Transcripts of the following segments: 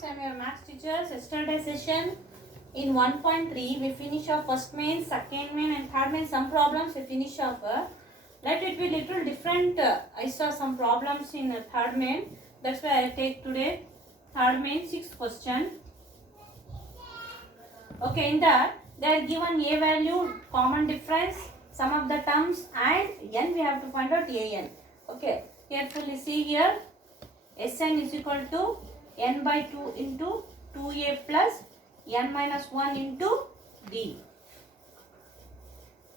I'm your maths teacher. Yesterday session in 1.3 we finish off first main, second main and third main. Some problems we finish off. Let it be little different. I saw some problems in third main. That's why I take today third main sixth question. Okay, in that they are given a value, common difference, sum of the terms and n we have to find out an. Okay, carefully see here. Sn is equal to n by 2 into 2a plus n minus 1 into d.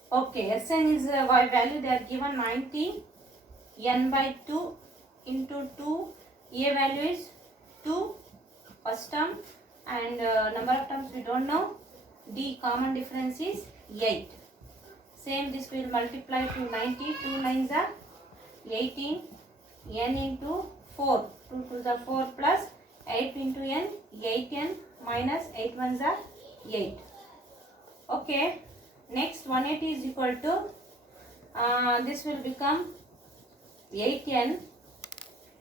Okay, Sn is value they are given 90, n by 2 into 2, a value is 2 first term and number of terms we don't know, d common difference is 8. Same this will multiply to 90, 2 nines are 18, n into 4, 2 to the 4 plus 8 into n, 8n minus 8 ones are 8. Okay, next 180 is equal to, this will become 8n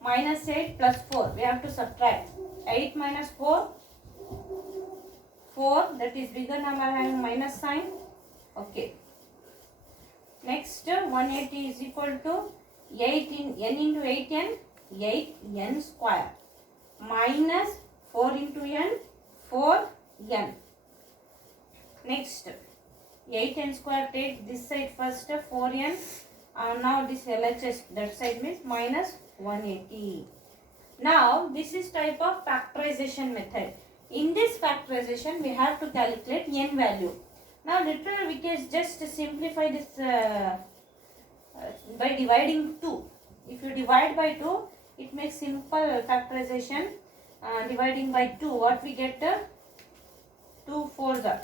minus 8 plus 4. We have to subtract 8 minus 4, 4, that is bigger number having minus sign. Okay, next 180 is equal to 8 in n into 8n, 8n square minus 4 into n, 4n. Next 8n square, take this side first, 4n. Now this LHS that side means minus 180. Now this is type of factorization method. In this factorization we have to calculate n value. Now literally we can just simplify this by dividing 2. If you divide by 2, it makes simple factorization. Dividing by 2, what we get? 2 4 the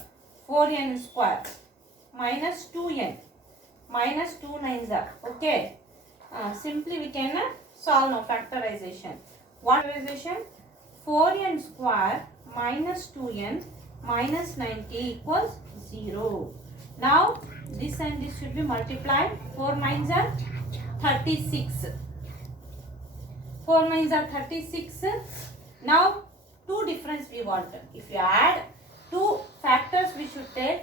4n square minus 2n minus 2 9s are. Okay, simply we can solve now factorization. What factorization? 4n square minus 2n minus 90 equals 0. Now this and this should be multiplied. 4 9s are 36. 4 9s are 36. Now two difference we want. If you add two factors we should take,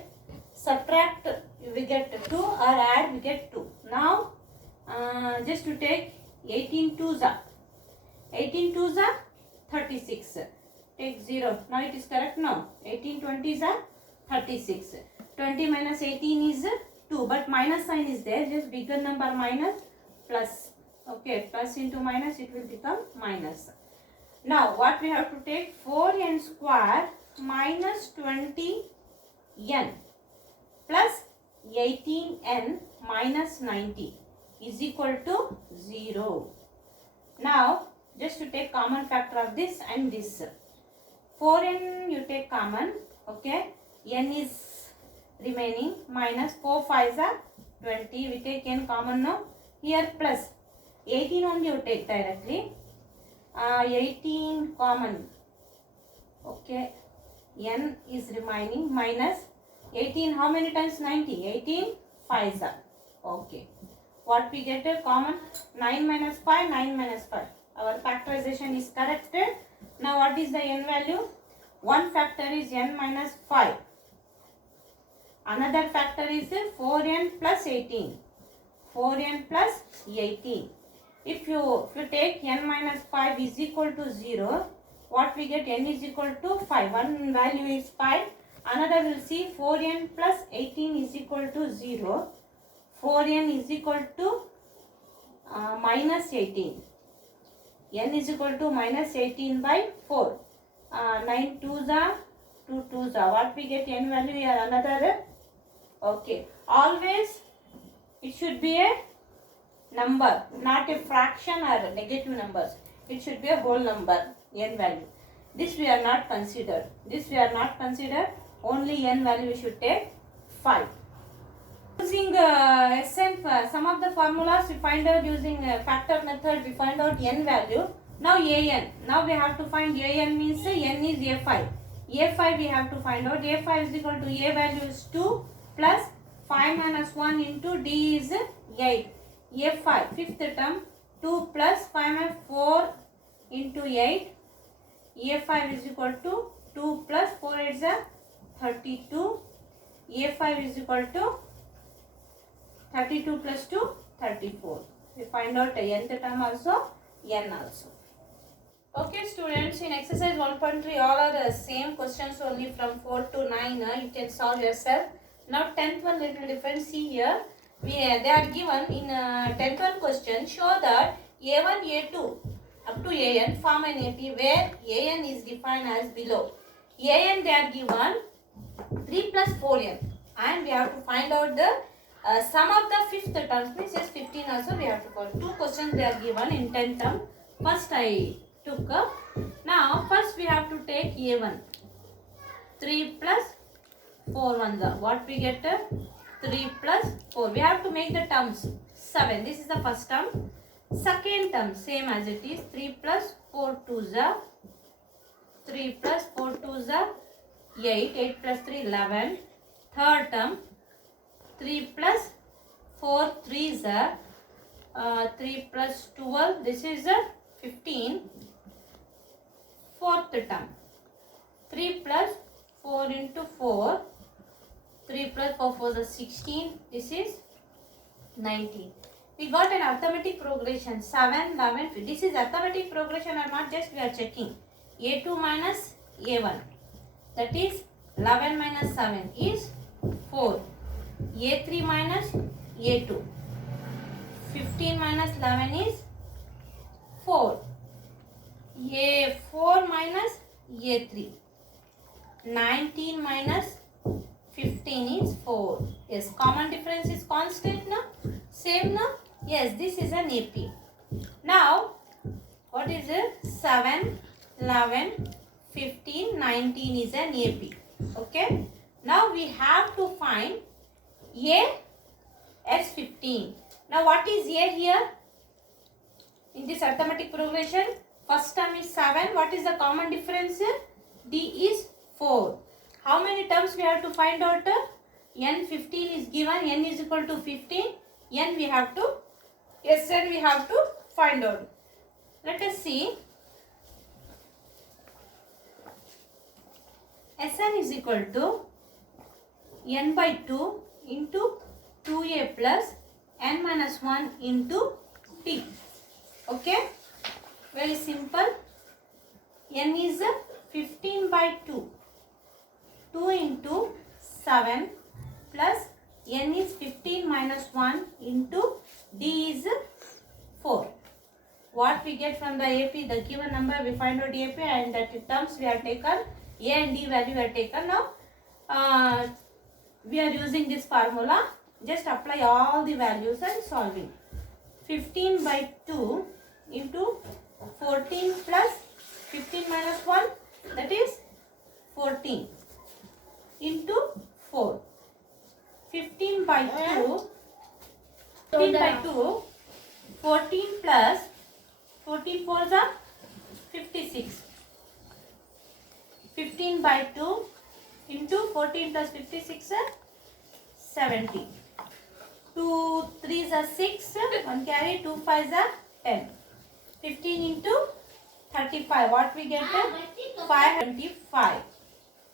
subtract we get 2 or add we get 2. Now just to take 18 2s are 18 2s are 36. Take 0. Now it is correct now. 18 20s are 36. 20 minus 18 is 2, but minus sign is there. Just bigger number minus plus. Okay, plus into minus it will become minus. Now what we have to take? 4n square minus 20n plus 18n minus 90 is equal to 0. Now just to take common factor of this and this. 4n you take common. Okay, n is remaining minus 4 5s are 20. We take n common now. Here plus 18 only you take directly. 18 common. Okay, n is remaining minus 18. How many times 90? 18 5s are. Okay, what we get a common? 9 minus 5, 9 minus 5. Our factorization is corrected. Now what is the n value? One factor is n minus 5. Another factor is 4n plus 18. 4n plus 18. If you take n minus 5 is equal to 0, what we get? N is equal to 5. One value is 5. Another will see 4n plus 18 is equal to 0. 4n is equal to minus 18. N is equal to minus 18 by 4. 9 2s are 2 2s are. What we get n value here? Another. Okay. Always it should be a number, not a fraction or negative numbers. It should be a whole number, n value. This we are not considered. This we are not considered. Only n value we should take 5. Using Sn, some of the formulas we find out using factor method. We find out n value. Now an. Now we have to find an means n is a5. a5 we have to find out. a5 is equal to a value is 2 plus 5 minus 1 into d is 8. a5 fifth term 2 plus 5 minus 4 into 8. A5 is equal to 2 plus 4 is a 32. A5 is equal to 32 plus 2, 34. We find out nth term also, n also. Okay students, in exercise 1.3 all are the same questions only from 4 to 9. You can solve yourself. Now 10th one little different. See here, they are given in 10th one question. Show that A1, A2 up to AN form an AP where AN is defined as below. AN they are given 3 plus 4n and we have to find out the sum of the fifth terms, means 15 also we have to find. Two questions they are given in 10th term. First I took up. Now first we have to take A1. 3 plus 4 ones are. What we get? 3 plus 4. We have to make the terms 7. This is the first term. Second term same as it is. 3 plus 4 twos are 3 plus 4 twos are 8. 8 plus 3 11. Third term 3 plus 4 threes are 3 plus 12. This is 15. Fourth term 3 plus 4 into 4. 3 plus 4 4 is 16. This is 19. We got an arithmetic progression 7, 11, 15. This is arithmetic progression or not, just we are checking. A2 minus A1. That is 11 minus 7 is 4. A3 minus A2. 15 minus 11 is 4. A4 minus A3. 19 minus 15 is 4. Yes, common difference is constant now. Same now. Yes, this is an AP. Now, what is it? 7, 11, 15, 19 is an AP. Okay. Now we have to find A as 15. Now what is A here? In this arithmetic progression, first term is 7. What is the common difference? D is 4. How many terms we have to find out? N 15 is given. N is equal to 15. N we have to, yes, N we have to find out. Let us see. Sn is equal to n by 2 into 2a plus n minus 1 into t. Okay. Very simple. N is 15 by 2. 2 into 7 plus n is 15 minus 1 into d is 4. What we get from the AP, the given number we find out AP, and that terms we have taken, A and D value we have taken. Now we are using this formula. Just apply all the values and solving. 15 by 2 into 14 plus 15 minus 1, that is 14 into 4. 15 by 2, 15 by 2, 14 plus 14 4s are 56. 15 by 2 into 14 plus 56 are 70. 2 3s are 6, 1 carry, 2 5s are 10. 15 into 35, what we get? 525.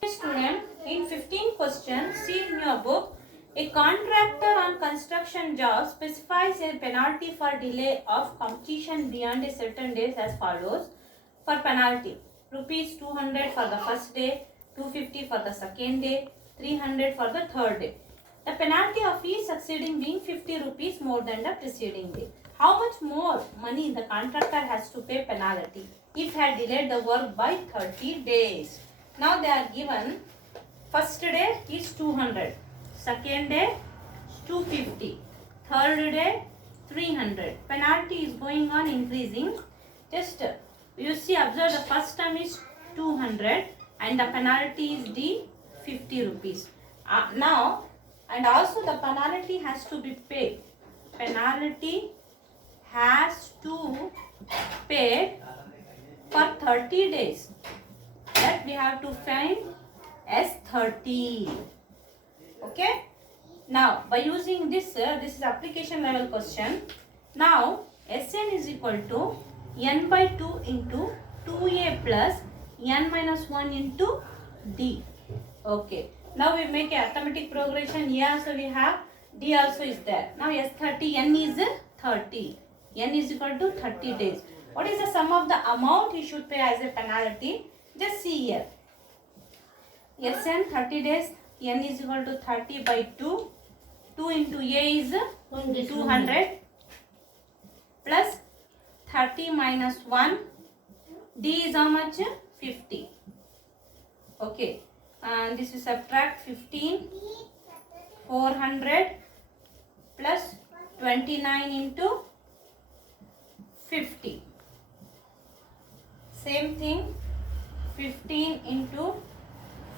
Student, in 15 questions, see in your book, a contractor on construction job specifies a penalty for delay of completion beyond a certain days as follows. For penalty, rupees 200 for the first day, 250 for the second day, 300 for the third day. The penalty of each succeeding being 50 rupees more than the preceding day. How much more money the contractor has to pay penalty if he had delayed the work by 30 days? Now they are given, first day is 200, second day 250, third day 300. Penalty is going on increasing. Just you see, observe, the first term is 200 and the penalty is the 50 rupees. Now, and also the penalty has to be paid. Penalty has to pay for 30 days. That we have to find as 30. Okay. Now by using this, this is application level question. Now Sn is equal to n by 2 into 2a plus n minus 1 into d. Okay. Now we make a arithmetic progression. A also we have, d also is there. Now S30, n is 30. N is equal to 30 days. What is the sum of the amount you should pay as a penalty? Just see here. Sn 30 days, n is equal to 30 by 2. 2 into a is 200 plus 30 minus 1. D is how much? 50. Okay. And this is subtract 15. 400 plus 29 into 50. Same thing. 15 into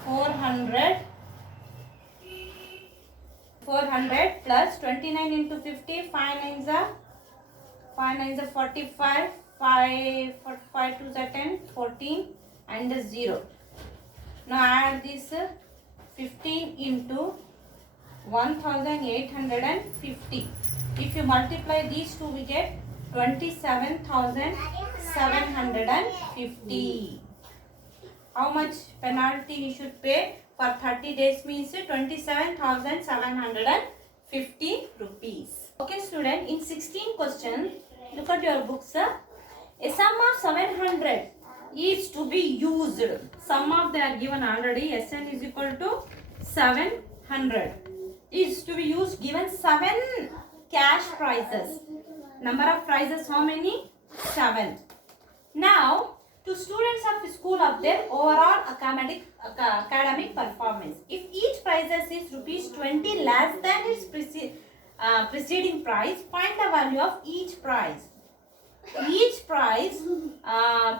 400. 400 plus 29 into 50. 5 9s are 45. 5 2s are 10. 14 and the 0. Now add this 15 into 1850. If you multiply these two, we get 27,750. How much penalty you should pay for 30 days means 27,750 rupees. Okay student, in 16 question, look at your books. A sum of 700 is to be used. Sum of they are given already. Sn is equal to 700 is to be used, given 7 cash prizes. Number of prizes how many? 7. Now to students of school of their overall academic performance. If each prizes is rupees 20 less than its preceding price, find the value of each prize. Each prize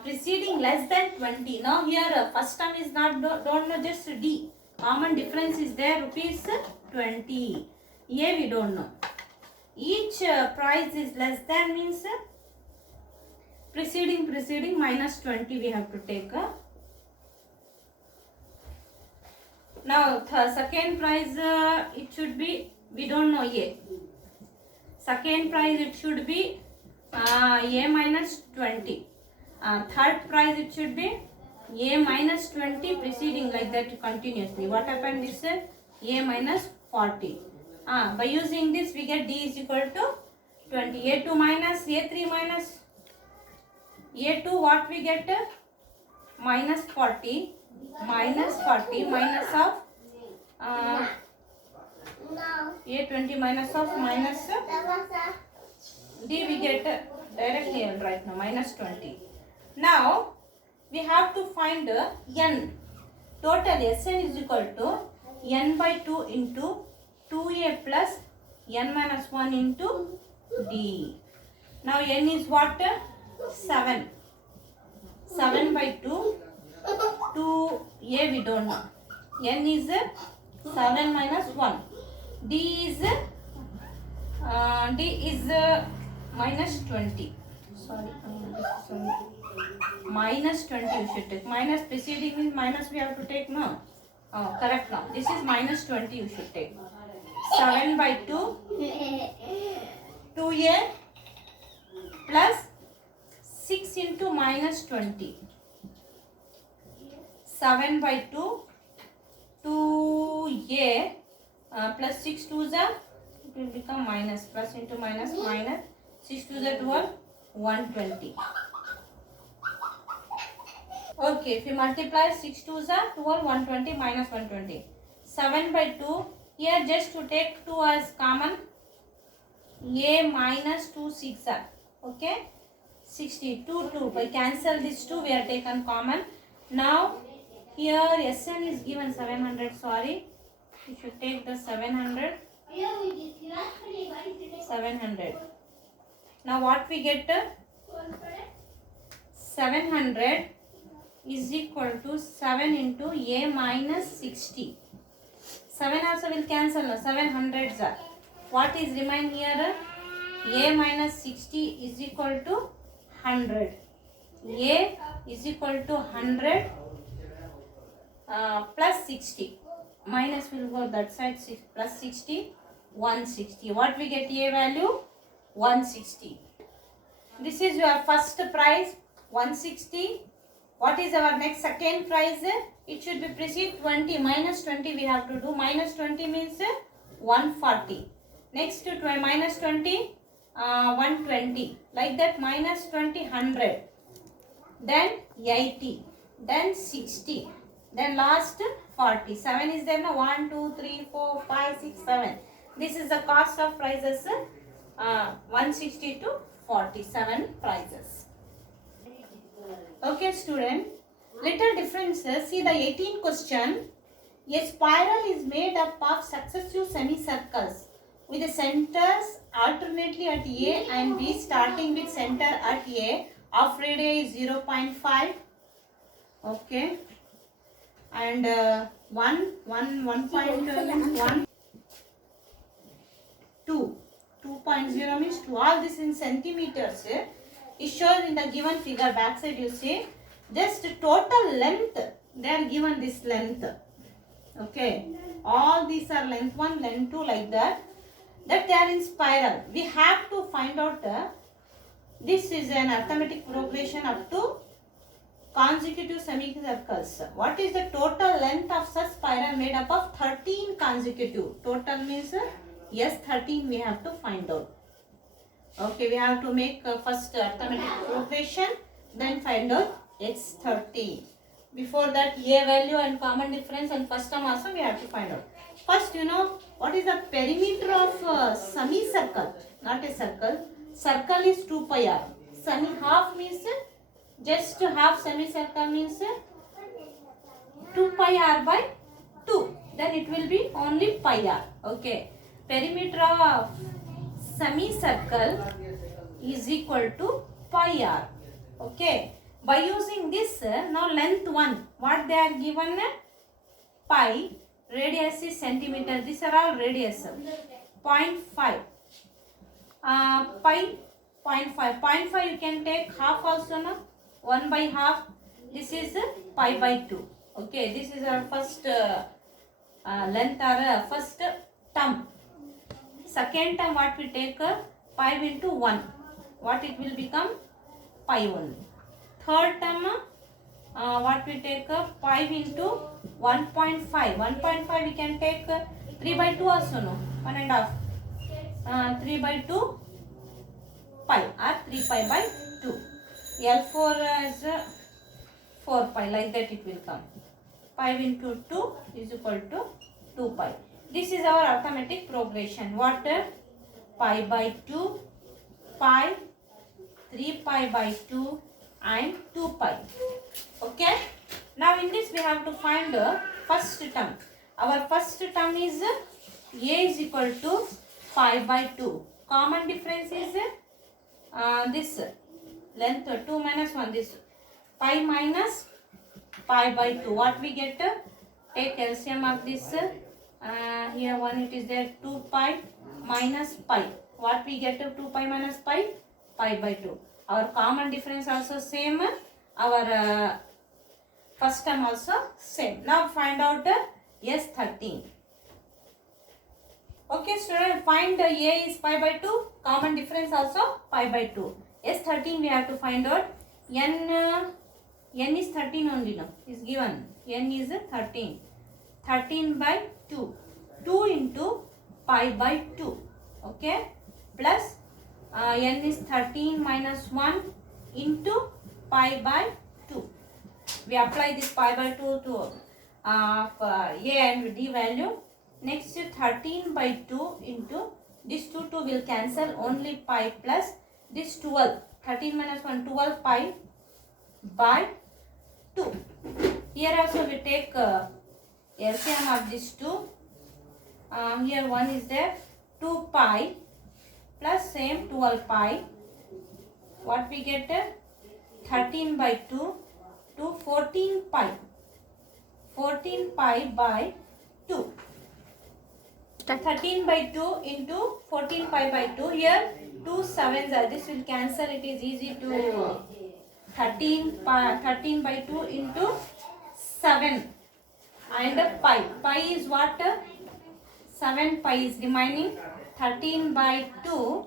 preceding less than 20. Now here first term is not, don't know, just D. Common difference is there, rupees 20. A we don't know. Each price is less than means preceding minus 20 we have to take. Now the second prize it should be, we don't know A. Second prize it should be A minus 20. Third prize it should be A minus 20 preceding, like that continuously. What happened is A minus 40. By using this we get D is equal to 20. A2 minus A3 minus A2, what we get? Minus 40 minus of A20 minus of minus D we get directly L right now, minus 20. Now we have to find N. Total Sn is equal to N by 2 into 2A plus N minus 1 into D. Now N is what? 7. 7 by 2. 2A we don't know. N is 7 minus 1. D is minus 20. Sorry. Minus 20 you should take. Minus preceding means minus we have to take, no? Correct now. This is minus 20 you should take. 7 by 2. 2A plus 6 into minus 20. 7 by 2. 2A plus 6 2s are, it will become minus, plus into minus, minus 6 2s are 12, 120. Okay, if you multiply 6 2s are 12, 120 minus 120. 7 by 2, here just to take 2 as common, A minus 2 6 are, okay, 60, 2 2, by cancel this 2 we are taken common. Now here Sn is given 700, sorry, you should take the 700. 700. Now what we get? 700 is equal to 7 into A minus 60. 7 also will cancel now, 700s are. What is remain here? A minus 60 is equal to 100. A is equal to 100 plus 60. Minus will go that side, 6 plus 60, 160. What we get A value? 160. This is your first prize, 160. What is our next second price? It should be precede 20. Minus 20 we have to do. Minus 20 means 140. Next to minus 20, 120. Like that, minus 20, 100. Then 80. Then 60. Then last 40. 7 is there now. 1, 2, 3, 4, 5, 6, 7. This is the cost of prices. 160 to 47 prices. Okay, student. Little differences. See the 18th question. A spiral is made up of successive semicircles with the centers alternately at A and B, starting with center at A of radius is 0.5. Okay. And 1.1 2. 2.0 means 2. All this in centimeters is shown in the given figure. Backside you see. Just total length. They are given this length. Okay. All these are length 1, length 2 like that. That they are in spiral. We have to find out this is an arithmetic progression up to consecutive semicircles. What is the total length of such spiral made up of 13 consecutive? Total means yes, 13 we have to find out. Okay, we have to make first arithmetic progression, then find out x 13. Before that, A value and common difference and first term also we have to find out. First, you know, what is the perimeter of semicircle? Not a circle. Circle is 2 pi r. Semi half means just half semicircle means 2 pi r by 2. Then it will be only pi r. Okay. Perimeter of semicircle is equal to pi r. Okay. By using this, now length 1, what they are given? Pi, radius is centimeter. These are all radius. 0.5. Pi, 0.5. 0.5 you can take half also, no? 1 by half. This is pi by 2. Okay, this is our first length or first term. Second term what we take? 5 into 1. What it will become? Pi 1. Third term, what we take 5 into 1.5. 1.5 we can take 3 by 2 also, no? 1 and half. 3 by 2 pi or 3 pi by 2. L4 is 4 pi, like that it will come. 5 into 2 is equal to 2 pi. This is our arithmetic progression. What? Pi by 2, pi, 3 pi by 2 and 2 pi. Okay. Now in this we have to find the first term. Our first term is A is equal to pi by 2. Common difference is this length 2 minus 1. This pi minus pi by 2. What we get? Take LCM of this. Here 1 it is there. 2 pi minus pi. What we get? 2 pi minus pi? Pi by 2. Our common difference also same. Our first term also same. Now find out S13. Okay, student, find A is pi by 2. Common difference also pi by 2. S13 we have to find out. N is 13 only now. Is given. N is 13. 13 by 2. 2 into pi by 2. Okay. Plus n is 13 minus 1 into pi by 2. We apply this pi by 2 to A and D value. Next 13 by 2 into this 2 will cancel, only pi plus this 12. 13 minus 1, 12 pi by 2. Here also we take LCM of this 2. Here 1 is there. 2 pi plus same 12 pi. What we get? 13 by 2 to 14 pi. 14 pi by 2. 13 by 2 into 14 pi by 2. Here 2 sevens are. This will cancel. It is easy to 13 by 2 into 7 and pi. Pi is what? 7 pi is remaining. 13 by 2.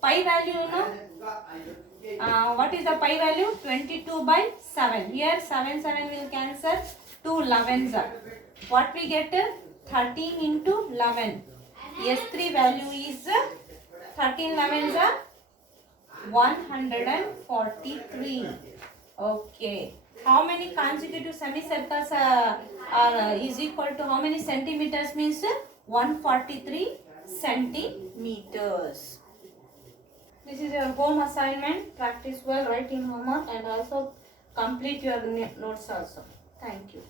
Pi value, you know? What is the pi value? 22 by 7. Here 7 will cancel. 2 11s are. What we get? 13 into 11. S3 value is 13 11s are 143. Okay. How many consecutive semicircles is equal to how many centimeters? Means 143 centimeters. This is your home assignment. Practice well writing homework and also complete your notes also. Thank you.